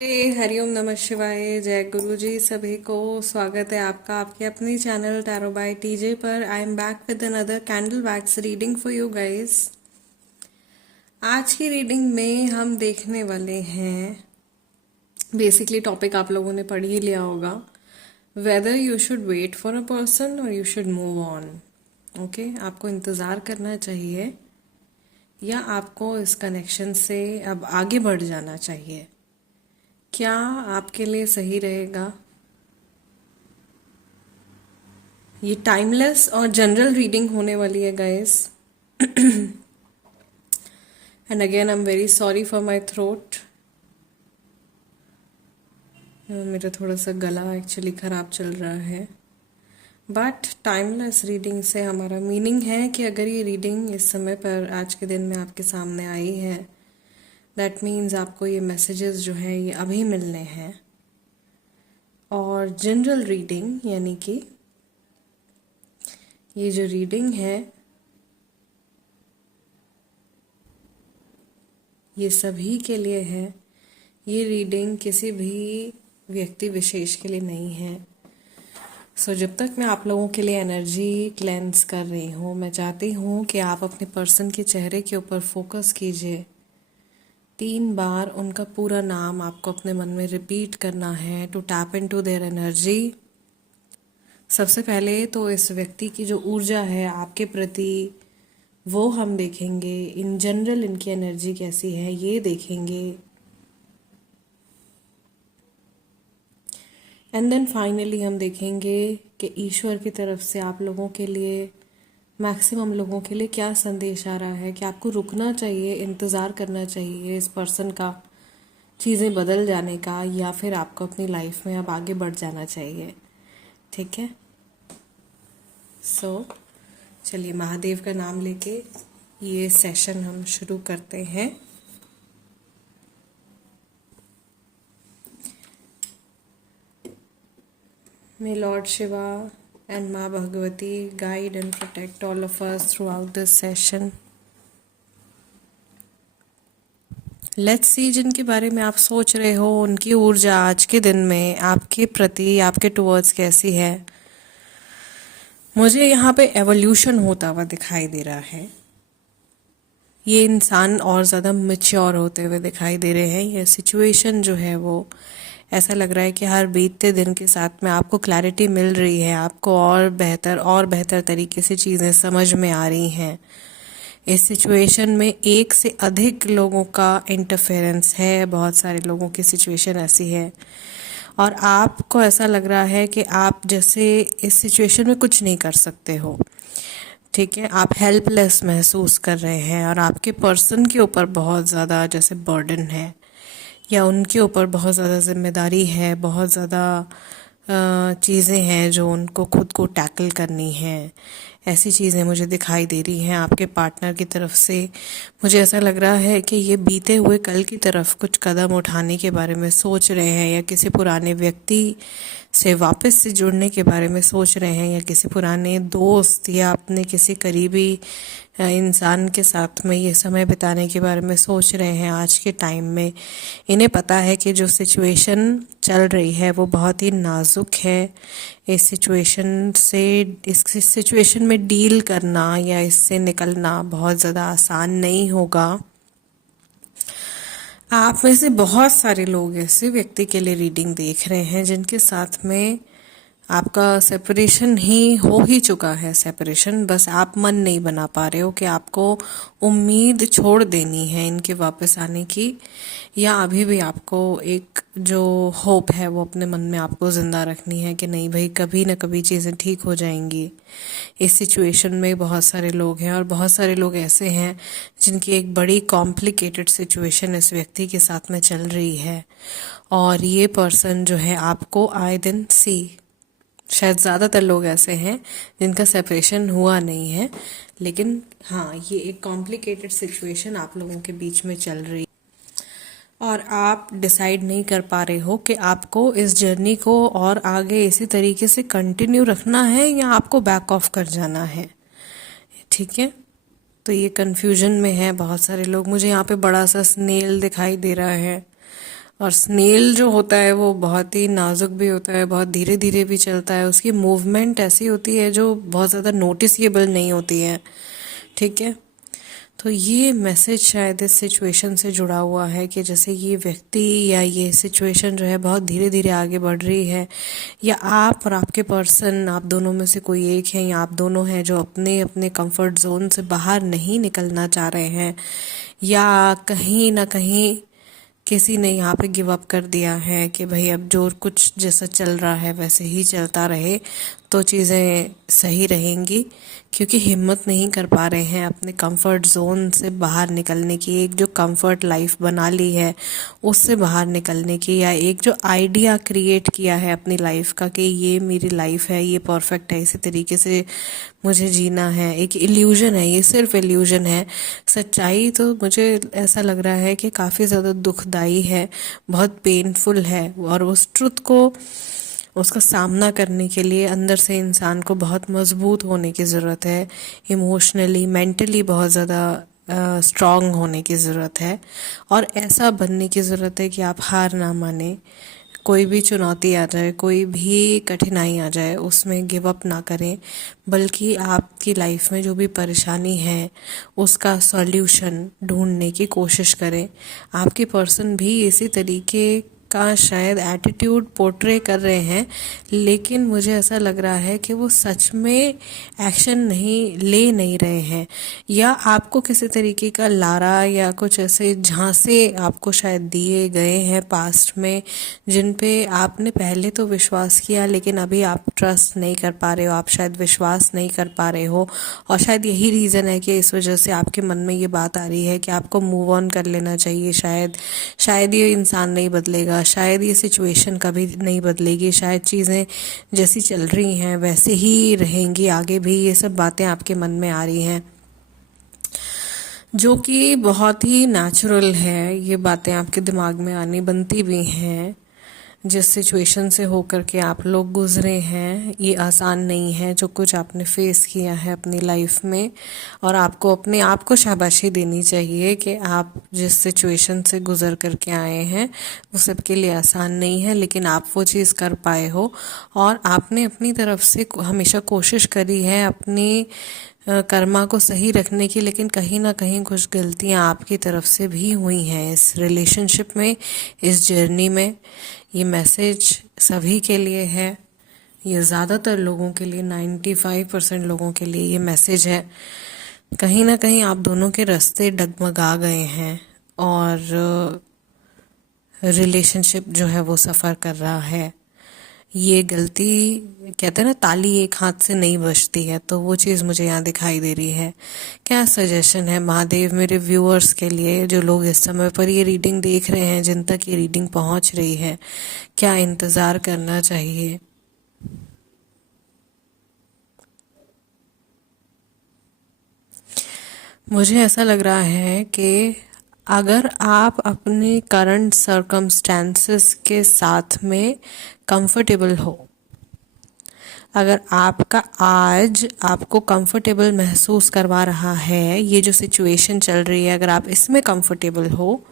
हरिओम नमः शिवाय। जय गुरु जी। सभी को स्वागत है आपका आपके अपनी चैनल टैरो बाय टीजे पर। I am back with another candle wax reading for you guys. आज की रीडिंग में हम देखने वाले हैं, बेसिकली टॉपिक आप लोगों ने पढ़ ही लिया होगा, whether you should wait for a person और you should move on. Okay, आपको इंतज़ार करना चाहिए या आपको इस कनेक्शन से अब आगे बढ़ जाना चाहिए। क्या आपके लिए सही रहेगा? ये टाइमलेस और जनरल रीडिंग होने वाली है guys. And again I am very sorry for my throat. मेरा थोड़ा सा गला एक्चुअली ख़राब चल रहा है। बट टाइमलेस रीडिंग से हमारा मीनिंग है कि अगर ये रीडिंग इस समय पर आज के दिन में आपके सामने आई है, दैट मीन्स आपको ये मैसेजेस जो हैं ये अभी मिलने हैं। और जनरल रीडिंग यानी कि ये जो रीडिंग है ये सभी के लिए है। ये रीडिंग किसी भी व्यक्ति विशेष के लिए नहीं है। सो जब तक मैं आप लोगों के लिए एनर्जी क्लेंस कर रही हूँ, मैं चाहती हूँ कि आप अपने पर्सन के चेहरे के ऊपर फोकस कीजिए। 3 बार उनका पूरा नाम आपको अपने मन में रिपीट करना है to tap into their energy. सबसे पहले तो इस व्यक्ति की जो ऊर्जा है आपके प्रति वो हम देखेंगे। इन जनरल इनकी एनर्जी कैसी है ये देखेंगे। एंड देन फाइनली हम देखेंगे कि ईश्वर की तरफ से आप लोगों के लिए, मैक्सिमम लोगों के लिए क्या संदेश आ रहा है कि आपको रुकना चाहिए, इंतज़ार करना चाहिए इस पर्सन का चीज़ें बदल जाने का, या फिर आपको अपनी लाइफ में अब आगे बढ़ जाना चाहिए। ठीक है, सो चलिए महादेव का नाम लेके ये सेशन हम शुरू करते हैं। May Lord Shiva and माँ Bhagwati guide and protect all of us throughout this session. Let's see, जिनके बारे में आप सोच रहे हो उनकी ऊर्जा आज के दिन में आपके प्रति, आपके टुवर्ड्स कैसी है। मुझे यहाँ पे एवोल्यूशन होता हुआ दिखाई दे रहा है। ये इंसान और ज़्यादा मैच्योर होते हुए दिखाई दे रहे हैं। ये सिचुएशन जो है वो ऐसा लग रहा है कि हर बीतते दिन के साथ में आपको क्लैरिटी मिल रही है, आपको और बेहतर तरीके से चीज़ें समझ में आ रही हैं। इस सिचुएशन में एक से अधिक लोगों का इंटरफेरेंस है, बहुत सारे लोगों की सिचुएशन ऐसी है और आपको ऐसा लग रहा है कि आप जैसे इस सिचुएशन में कुछ नहीं कर सकते हो। ठीक है, आप हेल्पलेस महसूस कर रहे हैं और आपके पर्सन के ऊपर बहुत ज़्यादा जैसे बर्डन है या उनके ऊपर बहुत ज़्यादा जिम्मेदारी है, बहुत ज़्यादा चीज़ें हैं जो उनको खुद को टैकल करनी है। ऐसी चीज़ें मुझे दिखाई दे रही हैं आपके पार्टनर की तरफ से। मुझे ऐसा लग रहा है कि ये बीते हुए कल की तरफ कुछ कदम उठाने के बारे में सोच रहे हैं या किसी पुराने व्यक्ति से वापस से जुड़ने के बारे में सोच रहे हैं या किसी पुराने दोस्त या अपने किसी करीबी इंसान के साथ में ये समय बिताने के बारे में सोच रहे हैं। आज के टाइम में इन्हें पता है कि जो सिचुएशन चल रही है वो बहुत ही नाजुक है। इस सिचुएशन में डील करना या इससे निकलना बहुत ज़्यादा आसान नहीं होगा। आप में से बहुत सारे लोग ऐसे व्यक्ति के लिए रीडिंग देख रहे हैं जिनके साथ में आपका सेपरेशन हो ही चुका है। सेपरेशन, बस आप मन नहीं बना पा रहे हो कि आपको उम्मीद छोड़ देनी है इनके वापस आने की, या अभी भी आपको एक जो होप है वो अपने मन में आपको ज़िंदा रखनी है कि नहीं भाई कभी ना कभी चीज़ें ठीक हो जाएंगी। इस सिचुएशन में बहुत सारे लोग हैं और बहुत सारे लोग ऐसे हैं जिनकी एक बड़ी कॉम्प्लिकेटेड सिचुएशन इस व्यक्ति के साथ में चल रही है और ये पर्सन जो है आपको आए दिन शायद ज़्यादातर लोग ऐसे हैं जिनका सेपरेशन हुआ नहीं है, लेकिन हाँ ये एक कॉम्प्लिकेटेड सिचुएशन आप लोगों के बीच में चल रही और आप डिसाइड नहीं कर पा रहे हो कि आपको इस जर्नी को और आगे इसी तरीके से कंटिन्यू रखना है या आपको बैक ऑफ कर जाना है। ठीक है, तो ये कन्फ्यूजन में है बहुत सारे लोग। मुझे यहाँ पे बड़ा सा स्नेल दिखाई दे रहा है और स्नेल जो होता है वो बहुत ही नाजुक भी होता है, बहुत धीरे धीरे भी चलता है, उसकी मूवमेंट ऐसी होती है जो बहुत ज़्यादा नोटिसेबल नहीं होती है। ठीक है। तो ये मैसेज शायद इस सिचुएशन से जुड़ा हुआ है कि जैसे ये व्यक्ति या ये सिचुएशन जो है बहुत धीरे धीरे आगे बढ़ रही है, या आप और आपके पर्सन, आप दोनों में से कोई एक है या आप दोनों हैं जो अपने अपने कंफर्ट जोन से बाहर नहीं निकलना चाह रहे हैं, या कहीं ना कहीं किसी ने यहाँ पे गिव अप कर दिया है कि भाई अब जो कुछ जैसा चल रहा है वैसे ही चलता रहे तो चीज़ें सही रहेंगी, क्योंकि हिम्मत नहीं कर पा रहे हैं अपने कंफर्ट जोन से बाहर निकलने की, एक जो कंफर्ट लाइफ बना ली है उससे बाहर निकलने की, या एक जो आइडिया क्रिएट किया है अपनी लाइफ का कि ये मेरी लाइफ है, ये परफेक्ट है, इसी तरीके से मुझे जीना है। एक इल्यूजन है, ये सिर्फ इल्यूजन है। सच्चाई तो मुझे ऐसा लग रहा है कि काफ़ी ज़्यादा दुखदाई है, बहुत पेनफुल है, और उस ट्रुथ को, उसका सामना करने के लिए अंदर से इंसान को बहुत मजबूत होने की ज़रूरत है, इमोशनली मेंटली बहुत ज़्यादा स्ट्रांग होने की ज़रूरत है, और ऐसा बनने की ज़रूरत है कि आप हार ना माने। कोई भी चुनौती आ जाए, कोई भी कठिनाई आ जाए, उसमें गिव अप ना करें, बल्कि आपकी लाइफ में जो भी परेशानी है उसका सॉल्यूशन ढूंढने की कोशिश करें। आपके पर्सन भी इसी तरीके का शायद एटीट्यूड पोर्ट्रे कर रहे हैं, लेकिन मुझे ऐसा लग रहा है कि वो सच में एक्शन नहीं रहे हैं, या आपको किसी तरीके का लारा या कुछ ऐसे झांसे आपको शायद दिए गए हैं पास्ट में, जिन पे आपने पहले तो विश्वास किया लेकिन अभी आप ट्रस्ट नहीं कर पा रहे हो, आप शायद विश्वास नहीं कर पा रहे हो, और शायद यही रीज़न है कि इस वजह से आपके मन में ये बात आ रही है कि आपको मूव ऑन कर लेना चाहिए। शायद ये इंसान नहीं बदलेगा, शायद ये सिचुएशन कभी नहीं बदलेगी, शायद चीज़ें जैसी चल रही हैं वैसे ही रहेंगी आगे भी, ये सब बातें आपके मन में आ रही हैं, जो कि बहुत ही नेचुरल है। ये बातें आपके दिमाग में आनी बनती भी हैं। जिस सिचुएशन से होकर के आप लोग गुजरे हैं, ये आसान नहीं है जो कुछ आपने फेस किया है अपनी लाइफ में, और आपको अपने आप को शाबाशी देनी चाहिए कि आप जिस सिचुएशन से गुजर करके आए हैं वो सबके लिए आसान नहीं है, लेकिन आप वो चीज़ कर पाए हो, और आपने अपनी तरफ से हमेशा कोशिश करी है अपनी कर्मा को सही रखने की, लेकिन कहीं ना कहीं कुछ गलतियां आपकी तरफ से भी हुई हैं इस रिलेशनशिप में, इस जर्नी में। ये मैसेज सभी के लिए है, ये ज़्यादातर लोगों के लिए, 95% लोगों के लिए ये मैसेज है। कहीं ना कहीं आप दोनों के रास्ते डगमगा गए हैं, और रिलेशनशिप जो है वो सफ़र कर रहा है। ये गलती, कहते हैं ना ताली एक हाथ से नहीं बजती है, तो वो चीज़ मुझे यहाँ दिखाई दे रही है। क्या सजेशन है महादेव मेरे व्यूअर्स के लिए, जो लोग इस समय पर ये रीडिंग देख रहे हैं, जिन तक ये रीडिंग पहुँच रही है, क्या इंतज़ार करना चाहिए? मुझे ऐसा लग रहा है कि अगर आप अपने करंट सर्कमस्टेंसेस के साथ में कंफर्टेबल हो, अगर आपका आज आपको कंफर्टेबल महसूस करवा रहा है, ये जो सिचुएशन चल रही है, अगर आप इसमें कंफर्टेबल हो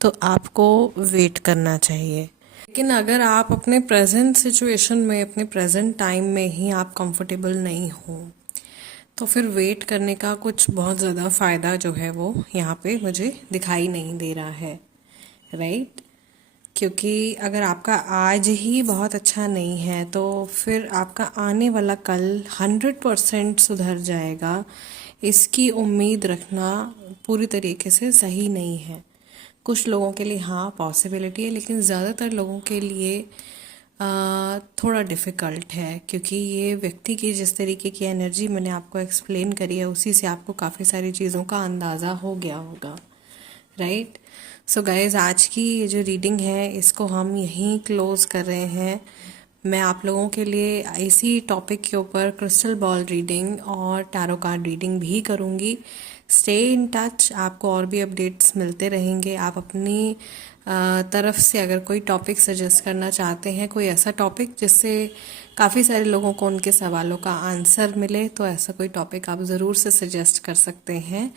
तो आपको वेट करना चाहिए। लेकिन अगर आप अपने प्रेजेंट सिचुएशन में, अपने प्रेजेंट टाइम में ही आप कंफर्टेबल नहीं हो, तो फिर वेट करने का कुछ बहुत ज़्यादा फ़ायदा जो है वो यहाँ पे मुझे दिखाई नहीं दे रहा है, राइट? क्योंकि अगर आपका आज ही बहुत अच्छा नहीं है तो फिर आपका आने वाला कल 100% सुधर जाएगा, इसकी उम्मीद रखना पूरी तरीके से सही नहीं है। कुछ लोगों के लिए हाँ पॉसिबिलिटी है, लेकिन ज़्यादातर लोगों के लिए थोड़ा डिफ़िकल्ट है, क्योंकि ये व्यक्ति की जिस तरीके की एनर्जी मैंने आपको एक्सप्लेन करी है, उसी से आपको काफ़ी सारी चीज़ों का अंदाज़ा हो गया होगा, राइट? सो गाइज, आज की ये जो रीडिंग है इसको हम यहीं क्लोज कर रहे हैं। मैं आप लोगों के लिए इसी टॉपिक के ऊपर क्रिस्टल बॉल रीडिंग और टैरो कार्ड रीडिंग भी करूँगी। स्टे इन टच, आपको और भी अपडेट्स मिलते रहेंगे। आप अपनी तरफ से अगर कोई टॉपिक सजेस्ट करना चाहते हैं, कोई ऐसा टॉपिक जिससे काफ़ी सारे लोगों को उनके सवालों का आंसर मिले, तो ऐसा कोई टॉपिक आप ज़रूर से सजेस्ट कर सकते हैं।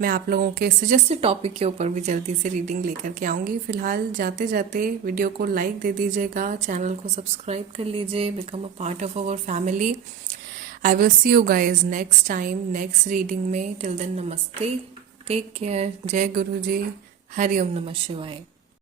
मैं आप लोगों के सजेस्टेड टॉपिक के ऊपर भी जल्दी से रीडिंग लेकर के आऊँगी। फिलहाल जाते जाते वीडियो को लाइक दे दीजिएगा, चैनल को सब्सक्राइब कर लीजिए, become a part of our family. I will see you guys next time, next reading में। टिल देन नमस्ते, टेक केयर, जय गुरु जी, हरि ओम नमः शिवाय।